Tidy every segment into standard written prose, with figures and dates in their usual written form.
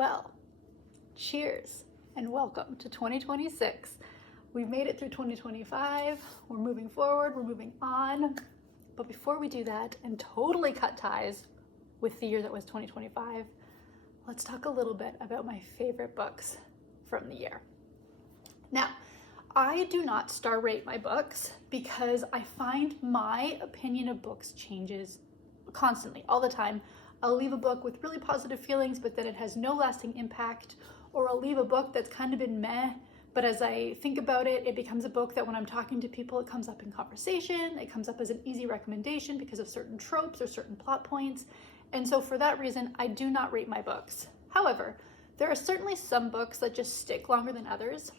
Well, cheers and welcome to 2026. We've made it through 2025. We're moving forward, we're moving on. But before we do that and totally cut ties with the year that was 2025, let's talk a little bit about my favorite books from the year. Now, I do not star rate my books because I find my opinion of books changes constantly, all the time. I'll leave a book with really positive feelings, but then it has no lasting impact, or I'll leave a book that's kind of been meh, but as I think about it, it becomes a book that when I'm talking to people, it comes up in conversation, it comes up as an easy recommendation because of certain tropes or certain plot points. And so for that reason, I do not rate my books. However, there are certainly some books that just stick longer than others.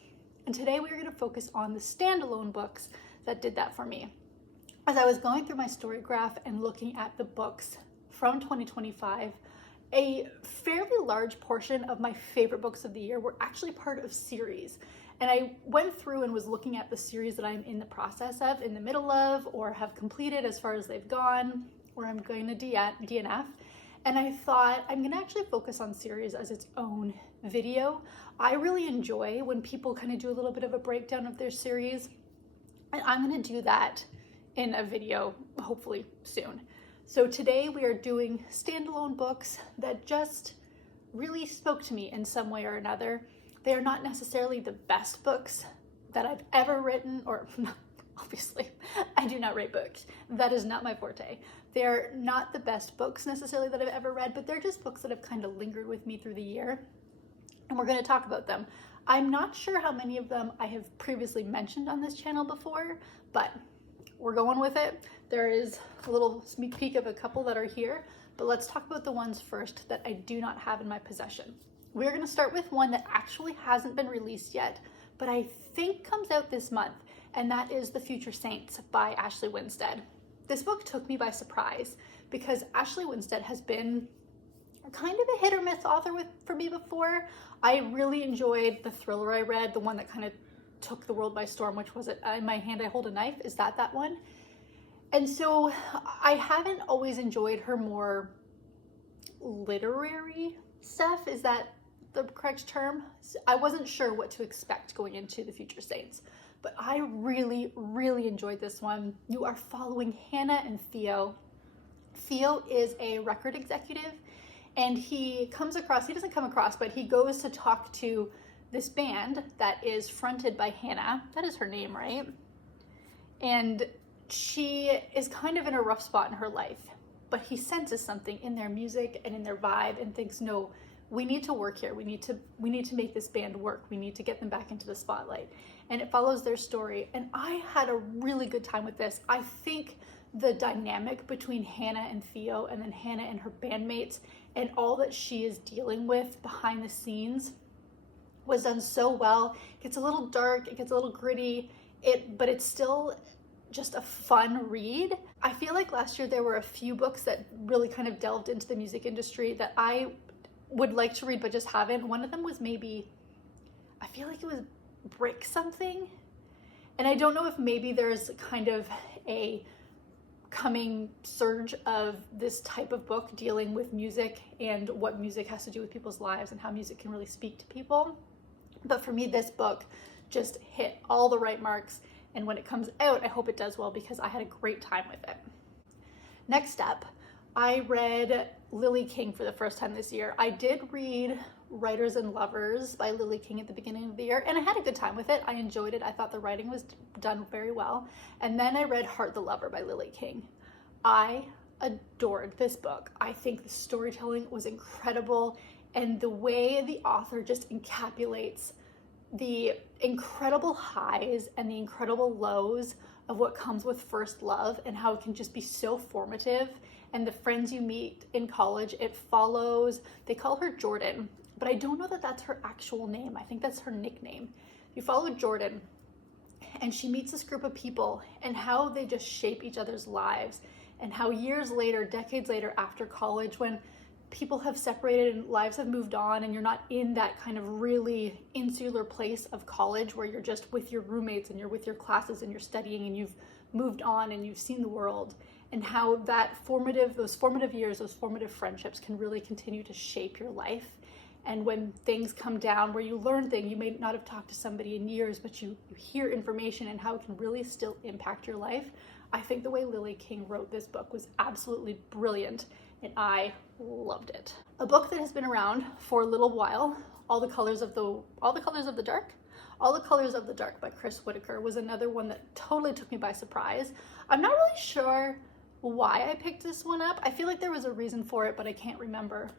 And today we are going to focus on the standalone books that did that for me. As I was going through my story graph and looking at the books from 2025, a fairly large portion of my favorite books of the year were actually part of series. And I went through and was looking at the series that I'm in the process of, in the middle of, or have completed as far as they've gone, or I'm going to DNF. And I thought I'm going to actually focus on series as its own video. I really enjoy when people kind of do a little bit of a breakdown of their series, and I'm going to do that in a video hopefully soon. So today we are doing standalone books that just really spoke to me in some way or another. They are not necessarily the best books that I've ever written, or obviously I do not rate books. That is not my forte. They're not the best books necessarily that I've ever read, but they're just books that have kind of lingered with me through the year. And we're going to talk about them. I'm not sure how many of them I have previously mentioned on this channel before, but we're going with it. There is a little sneak peek of a couple that are here, but let's talk about the ones first that I do not have in my possession. We're going to start with one that actually hasn't been released yet, but I think comes out this month, and that is The Future Saints by Ashley Winstead. This book took me by surprise because Ashley Winstead has been kind of a hit or miss author for me before. I really enjoyed the thriller I read, the one that kind of took the world by storm, which was it In My Hand I Hold a Knife. Is that one? And so I haven't always enjoyed her more literary stuff. Is that the correct term? I wasn't sure what to expect going into The Future Saints, but I really, really enjoyed this one. You are following Hannah and Theo. Theo is a record executive, and he doesn't come across, but he goes to talk to this band that is fronted by Hannah. That is her name, right? And she is kind of in a rough spot in her life, but he senses something in their music and in their vibe and thinks, no, we need to work here. We need to make this band work. We need to get them back into the spotlight. And it follows their story. And I had a really good time with this. I think the dynamic between Hannah and Theo, and then Hannah and her bandmates, and all that she is dealing with behind the scenes was done so well. It gets a little dark, it gets a little gritty, but it's still just a fun read. I feel like last year there were a few books that really kind of delved into the music industry that I would like to read but just haven't. One of them was I feel like it was Break Something. And I don't know if maybe there's kind of a coming surge of this type of book dealing with music and what music has to do with people's lives and how music can really speak to people. But for me, this book just hit all the right marks. And when it comes out, I hope it does well because I had a great time with it. Next up, I read Lily King for the first time this year. I did read Writers and Lovers by Lily King at the beginning of the year, and I had a good time with it. I enjoyed it. I thought the writing was done very well. And then I read Heart the Lover by Lily King. I adored this book. I think the storytelling was incredible, and the way the author just encapsulates the incredible highs and the incredible lows of what comes with first love and how it can just be so formative. And the friends you meet in college, it follows, they call her Jordan, but I don't know that that's her actual name. I think that's her nickname. You follow Jordan, and she meets this group of people and how they just shape each other's lives, and how years later, decades later after college, when people have separated and lives have moved on and you're not in that kind of really insular place of college where you're just with your roommates and you're with your classes and you're studying and you've moved on and you've seen the world, and how those formative years, those formative friendships can really continue to shape your life. And when things come down where you learn things, you may not have talked to somebody in years, but you hear information and how it can really still impact your life. I think the way Lily King wrote this book was absolutely brilliant, and I loved it. A book that has been around for a little while, All the Colors of the Dark? All the Colors of the Dark by Chris Whitaker was another one that totally took me by surprise. I'm not really sure why I picked this one up. I feel like there was a reason for it, but I can't remember.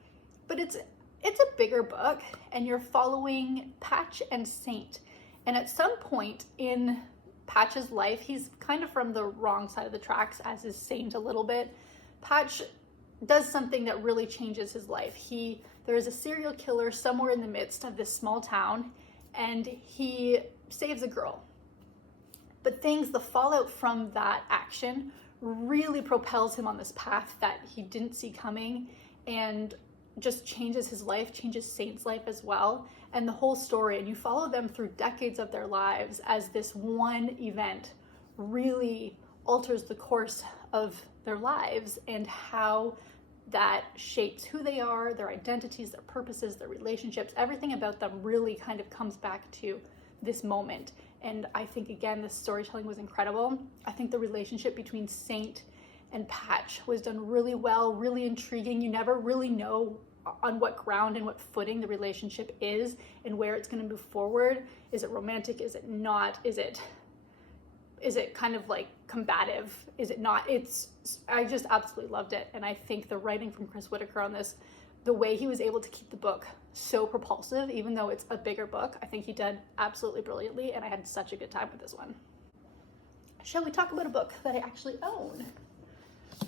But it's a bigger book, and you're following Patch and Saint. And at some point in Patch's life, he's kind of from the wrong side of the tracks, as is Saint a little bit. Patch does something that really changes his life. There is a serial killer somewhere in the midst of this small town, and he saves a girl. But the fallout from that action really propels him on this path that he didn't see coming, and just changes his life, changes Saint's life as well, and the whole story. And you follow them through decades of their lives as this one event really alters the course of their lives, and how that shapes who they are, their identities, their purposes, their relationships. Everything about them really kind of comes back to this moment. And I think, again, the storytelling was incredible. I think the relationship between Saint and Patch was done really well, really intriguing. You never really know on what ground and what footing the relationship is and where it's going to move forward. Is it romantic? Is it not? Is it kind of like combative? Is it not? I just absolutely loved it. And I think the writing from Chris Whitaker on this, the way he was able to keep the book so propulsive, even though it's a bigger book, I think he did absolutely brilliantly, and I had such a good time with this one. Shall we talk about a book that I actually own?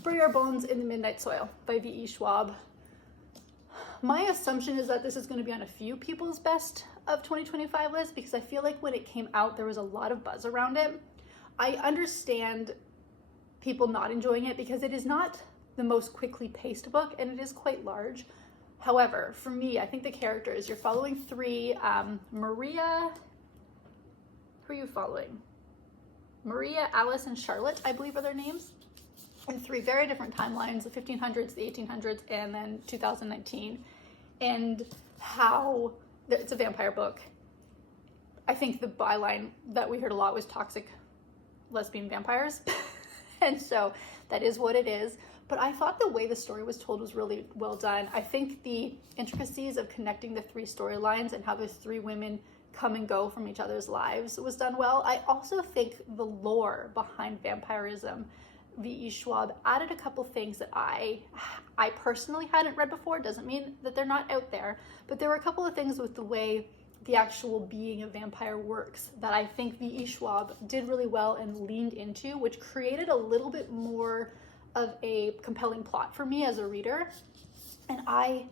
Bury Our Bones in the Midnight Soil by V.E. Schwab. My assumption is that this is going to be on a few people's best of 2025 list, because I feel like when it came out, there was a lot of buzz around it. I understand people not enjoying it because it is not the most quickly paced book, and it is quite large. However, for me, I think the characters, you're following three, Maria, who are you following? Maria, Alice, and Charlotte, I believe are their names, in three very different timelines, the 1500s, the 1800s, and then 2019, and how it's a vampire book. I think the byline that we heard a lot was toxic lesbian vampires, and so that is what it is. But I thought the way the story was told was really well done. I think the intricacies of connecting the three storylines and how those three women come and go from each other's lives was done well. I also think the lore behind vampirism, V.E. Schwab added a couple things that I personally hadn't read before. Doesn't mean that they're not out there, but there were a couple of things with the way the actual being of vampire works that I think V.E. Schwab did really well and leaned into, which created a little bit more of a compelling plot for me as a reader, and I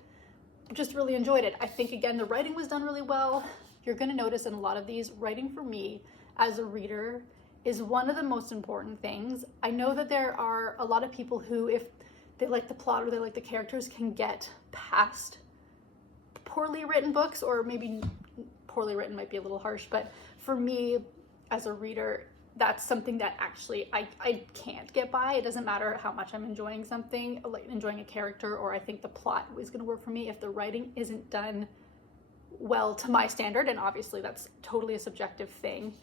just really enjoyed it. I think, again, the writing was done really well. You're going to notice in a lot of these, writing for me as a reader is one of the most important things. I know that there are a lot of people who, if they like the plot or they like the characters, can get past poorly written books, or maybe poorly written might be a little harsh, but for me as a reader, that's something that actually I can't get by. It doesn't matter how much I'm enjoying something, like enjoying a character, or I think the plot is going to work for me. If the writing isn't done well to my standard, and obviously that's totally a subjective thing,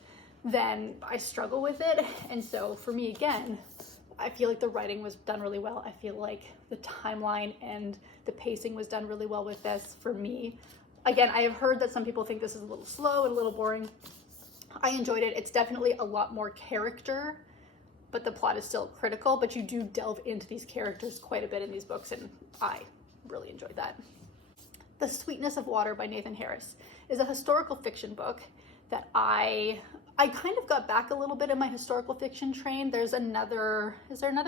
then I struggle with it. And so for me, again, I feel like the writing was done really well. I feel like the timeline and the pacing was done really well with this for me. Again, I have heard that some people think this is a little slow and a little boring. I enjoyed it. It's definitely a lot more character, but the plot is still critical, but you do delve into these characters quite a bit in these books, and I really enjoyed that. The Sweetness of Water by Nathan Harris is a historical fiction book that I kind of got back a little bit in my historical fiction train. Is there another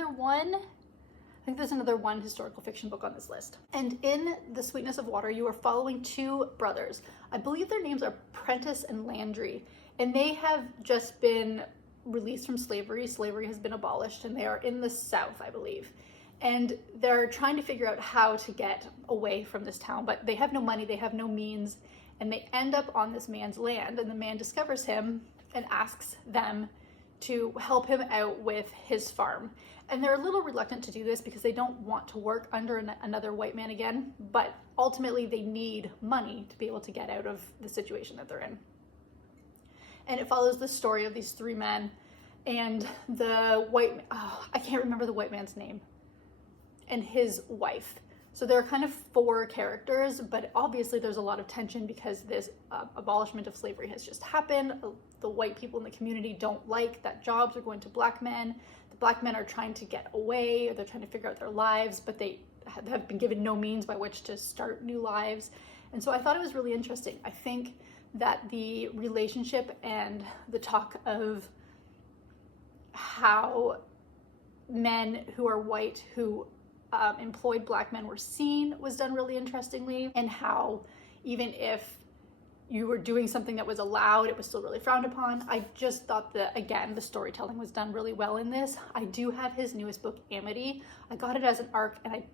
one? I think there's another one historical fiction book on this list. And in The Sweetness of Water, you are following two brothers. I believe their names are Prentice and Landry, and they have just been released from slavery. Slavery has been abolished, and they are in the South, I believe. And they're trying to figure out how to get away from this town, but they have no money, they have no means, and they end up on this man's land, and the man discovers him and asks them to help him out with his farm. And they're a little reluctant to do this because they don't want to work under another white man again, but ultimately they need money to be able to get out of the situation that they're in. And it follows the story of these three men and the I can't remember the white man's name, and his wife. So there are kind of four characters, but obviously there's a lot of tension because this abolishment of slavery has just happened. The white people in the community don't like that jobs are going to black men. The black men are trying to get away, or they're trying to figure out their lives, but they have been given no means by which to start new lives. And so I thought it was really interesting. I think that the relationship and the talk of how men who are white who employed black men were seen was done really interestingly, and how even if you were doing something that was allowed, it was still really frowned upon. I just thought that, again, the storytelling was done really well in this. I do have his newest book, Amity. I got it as an ARC, and I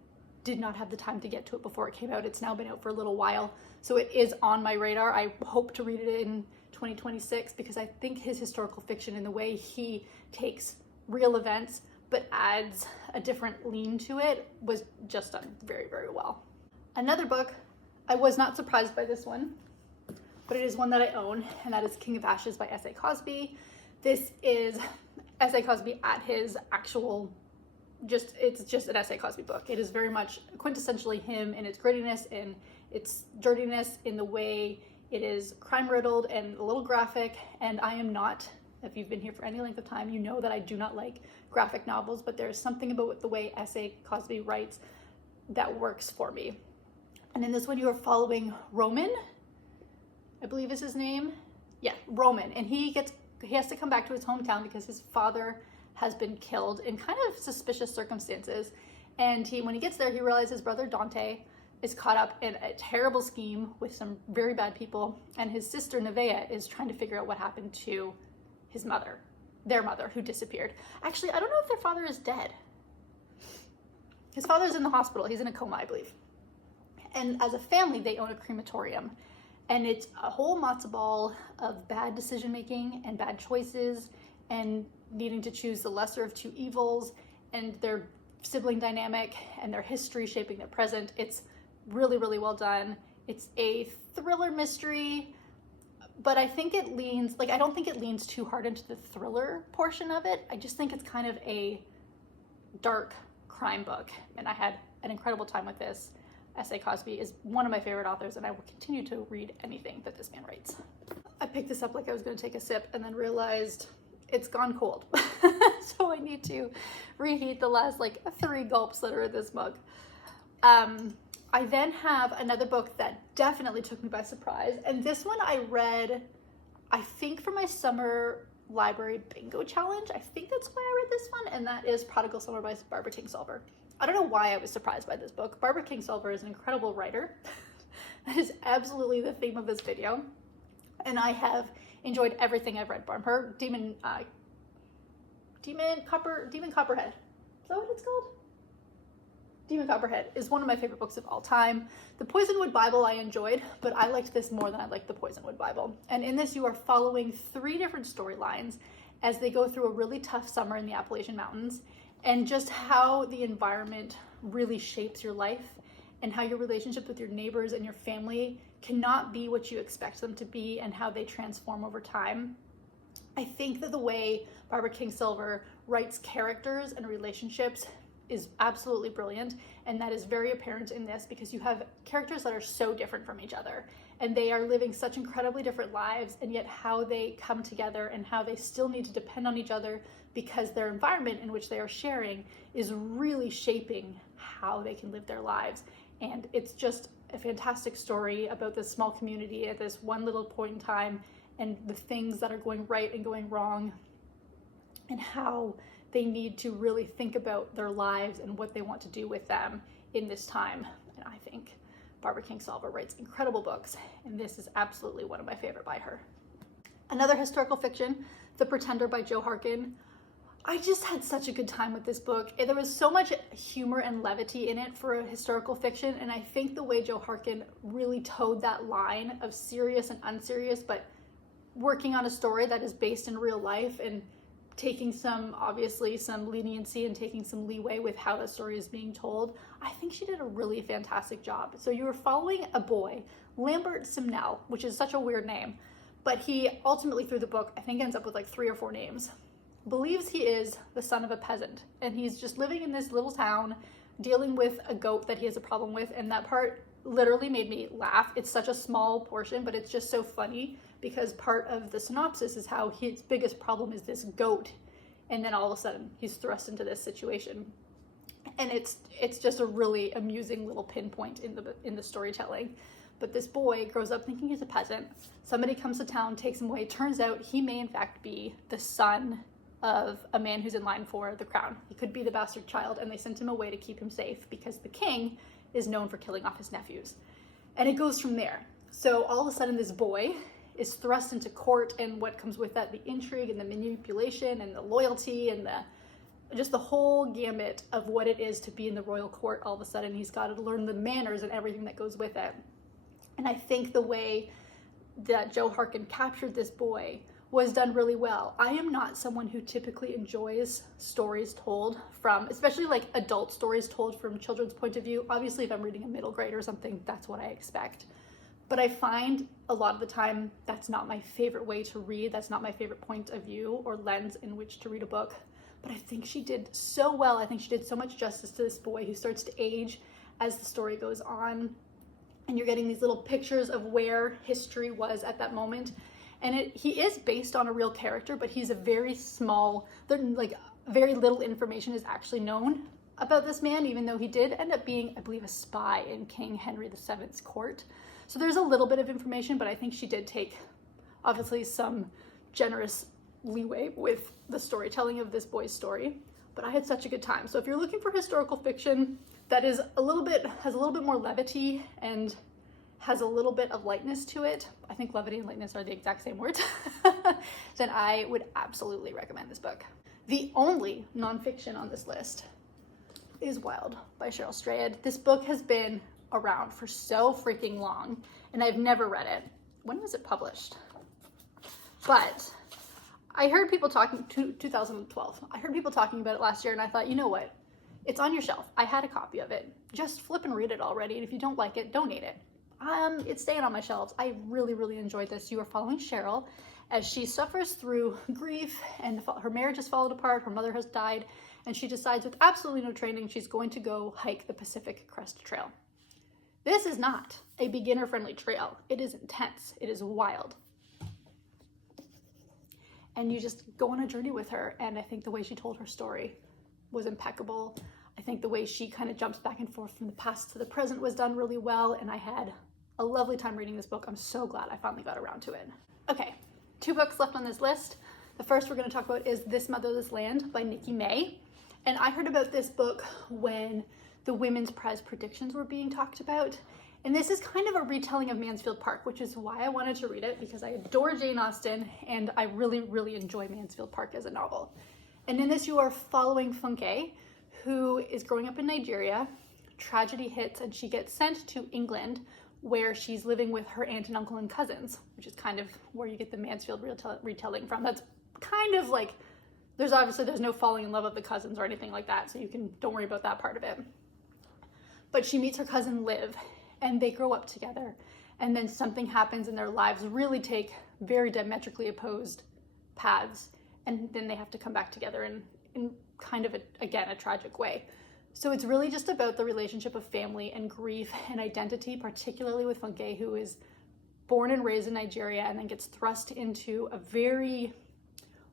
did not have the time to get to it before it came out. It's now been out for a little while, so it is on my radar. I hope to read it in 2026 because I think his historical fiction and the way he takes real events but adds a different lean to it was just done very, very well. Another book, I was not surprised by this one, but it is one that I own, and that is King of Ashes by S.A. Cosby. This is S.A. Cosby at his actual, it's just an S.A. Cosby book. It is very much quintessentially him in its grittiness and its dirtiness, in the way it is crime-riddled and a little graphic, and I am not, if you've been here for any length of time, you know that I do not like graphic novels, but there's something about the way S.A. Cosby writes that works for me. And in this one, you are following Roman, I believe is his name. Yeah, Roman. And he has to come back to his hometown because his father has been killed in kind of suspicious circumstances. And when he gets there, he realizes his brother Dante is caught up in a terrible scheme with some very bad people. And his sister Nevaeh is trying to figure out what happened to his mother, their mother, who disappeared. Actually, I don't know if their father is dead. His father's in the hospital. He's in a coma, I believe. And as a family, they own a crematorium. And it's a whole matzo ball of bad decision-making and bad choices and needing to choose the lesser of two evils, and their sibling dynamic and their history shaping their present. It's really, really well done. It's a thriller mystery, but I think it leans, I don't think it leans too hard into the thriller portion of it. I just think it's kind of a dark crime book, and I had an incredible time with this. S.A. Cosby is one of my favorite authors, and I will continue to read anything that this man writes. I picked this up like I was going to take a sip and then realized it's gone cold. So I need to reheat the last 3 gulps that are in this mug. I then have another book that definitely took me by surprise, and this one I read, I think, for my summer library bingo challenge. I think that's why I read this one, and that is Prodigal Summer by Barbara Kingsolver. I don't know why I was surprised by this book. Barbara Kingsolver is an incredible writer. That is absolutely the theme of this video, and I have enjoyed everything I've read from her. Demon Copperhead. Is that what it's called? Demon Copperhead is one of my favorite books of all time. The Poisonwood Bible I enjoyed, but I liked this more than I liked the Poisonwood Bible. And in this, you are following 3 different storylines as they go through a really tough summer in the Appalachian Mountains, and just how the environment really shapes your life, and how your relationships with your neighbors and your family cannot be what you expect them to be, and how they transform over time. I think that the way Barbara Kingsolver writes characters and relationships is absolutely brilliant, and that is very apparent in this because you have characters that are so different from each other, and they are living such incredibly different lives, and yet how they come together and how they still need to depend on each other because their environment in which they are sharing is really shaping how they can live their lives. And it's just a fantastic story about this small community at this one little point in time, and the things that are going right and going wrong, and how they need to really think about their lives and what they want to do with them in this time. And I think Barbara Kingsolver writes incredible books, and this is absolutely one of my favorite by her. Another historical fiction, The Pretender by Jo Harkin. I just had such a good time with this book. There was so much humor and levity in it for a historical fiction, and I think the way Jo Harkin really towed that line of serious and unserious, but working on a story that is based in real life and taking obviously some leniency and taking some leeway with how the story is being told. I think she did a really fantastic job. So you were following a boy, Lambert Simnel, which is such a weird name, but he ultimately through the book, I think ends up with like 3 or 4 names, believes he is the son of a peasant. And he's just living in this little town, dealing with a goat that he has a problem with. And that part literally made me laugh. It's such a small portion, but it's just so funny because part of the synopsis is how his biggest problem is this goat. And then all of a sudden he's thrust into this situation. And it's just a really amusing little pinpoint in the storytelling. But this boy grows up thinking he's a peasant. Somebody comes to town, takes him away. Turns out he may in fact be the son of a man who's in line for the crown. He could be the bastard child, and they sent him away to keep him safe because the king is known for killing off his nephews. And it goes from there. So all of a sudden this boy is thrust into court, and what comes with that, the intrigue and the manipulation and the loyalty and just the whole gamut of what it is to be in the royal court. All of a sudden he's got to learn the manners and everything that goes with it. And I think the way that Joe Harkin captured this boy was done really well. I am not someone who typically enjoys stories told from, especially like adult stories told from children's point of view. Obviously, if I'm reading a middle grade or something, that's what I expect. But I find a lot of the time that's not my favorite way to read. That's not my favorite point of view or lens in which to read a book. But I think she did so well. I think she did so much justice to this boy who starts to age as the story goes on. And you're getting these little pictures of where history was at that moment. And he is based on a real character, but he's a very small, like very little information is actually known about this man, even though he did end up being, I believe, a spy in King Henry VII's court. So there's a little bit of information, but I think she did take, obviously, some generous leeway with the storytelling of this boy's story. But I had such a good time. So if you're looking for historical fiction that is has a little bit more levity and has a little bit of lightness to it, I think levity and lightness are the exact same words, then I would absolutely recommend this book. The only nonfiction on this list is Wild by Cheryl Strayed. This book has been around for so freaking long, and I've never read it. When was it published? But I heard people talking, 2012, I heard people talking about it last year, and I thought, you know what? It's on your shelf. I had a copy of it. Just flip and read it already, and if you don't like it, donate it. It's staying on my shelves. I really, really enjoyed this. You are following Cheryl as she suffers through grief, and her marriage has fallen apart, her mother has died, and she decides with absolutely no training, she's going to go hike the Pacific Crest Trail. This is not a beginner-friendly trail. It is intense. It is wild. And you just go on a journey with her, and I think the way she told her story was impeccable. I think the way she kind of jumps back and forth from the past to the present was done really well, and I had a lovely time reading this book. I'm so glad I finally got around to it. Okay, 2 books left on this list. The first we're going to talk about is This Motherless Land by Nikki May. And I heard about this book when the Women's Prize predictions were being talked about. And this is kind of a retelling of Mansfield Park, which is why I wanted to read it, because I adore Jane Austen and I really, really enjoy Mansfield Park as a novel. And in this you are following Funke, who is growing up in Nigeria. Tragedy hits and she gets sent to England, where she's living with her aunt and uncle and cousins, which is kind of where you get the Mansfield retelling from. That's kind of like, there's no falling in love of the cousins or anything like that, so don't worry about that part of it. But she meets her cousin Liv, and they grow up together, and then something happens and their lives really take very diametrically opposed paths, and then they have to come back together in kind of, a tragic way. So it's really just about the relationship of family and grief and identity, particularly with Funke, who is born and raised in Nigeria and then gets thrust into a very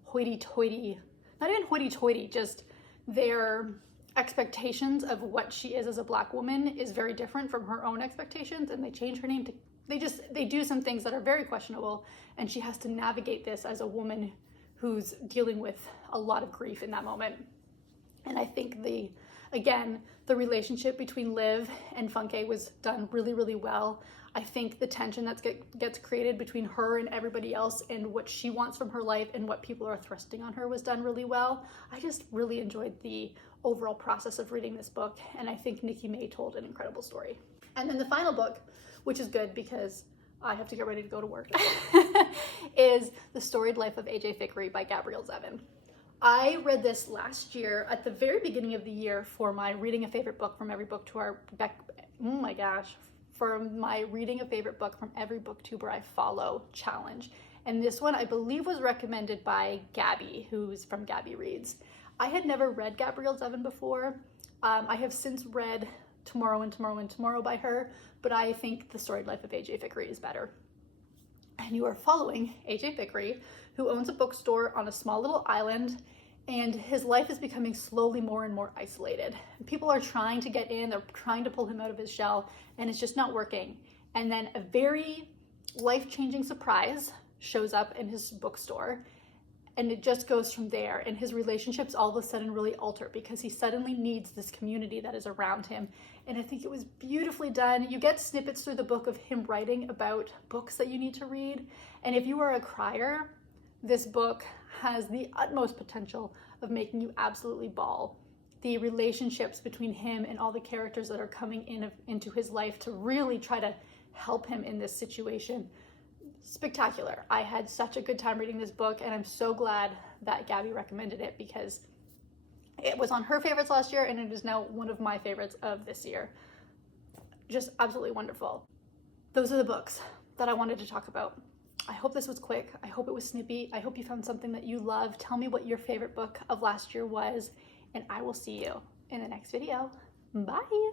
hoity-toity, not even hoity-toity, just their expectations of what she is as a Black woman is very different from her own expectations, and they change her name to, they do some things that are very questionable, and she has to navigate this as a woman who's dealing with a lot of grief in that moment. And I think the relationship between Liv and Funke was done really, really well. I think the tension that gets created between her and everybody else and what she wants from her life and what people are thrusting on her was done really well. I just really enjoyed the overall process of reading this book, and I think Nikki May told an incredible story. And then the final book, which is good because I have to get ready to go to work, is The Storied Life of A.J. Thickery by Gabrielle Zevin. I read this last year at the very beginning of the year for my reading a favorite book from every booktuber. Oh my gosh, for my reading a favorite book from every booktuber I follow challenge. And this one I believe was recommended by Gabby, who's from Gabby Reads. I had never read Gabrielle Zevin before. I have since read Tomorrow and Tomorrow and Tomorrow by her, but I think The Storied Life of A.J. Fikry is better. And you are following A.J. Fikry, who owns a bookstore on a small little island, and his life is becoming slowly more and more isolated. People are trying to get in, they're trying to pull him out of his shell, and it's just not working. And then a very life-changing surprise shows up in his bookstore, and it just goes from there. And his relationships all of a sudden really alter because he suddenly needs this community that is around him. And I think it was beautifully done. You get snippets through the book of him writing about books that you need to read. And if you are a crier, this book has the utmost potential of making you absolutely bawl. The relationships between him and all the characters that are coming into his life to really try to help him in this situation. Spectacular. I had such a good time reading this book, and I'm so glad that Gabby recommended it because it was on her favorites last year and it is now one of my favorites of this year. Just absolutely wonderful. Those are the books that I wanted to talk about. I hope this was quick. I hope it was snippy. I hope you found something that you love. Tell me what your favorite book of last year was, and I will see you in the next video. Bye.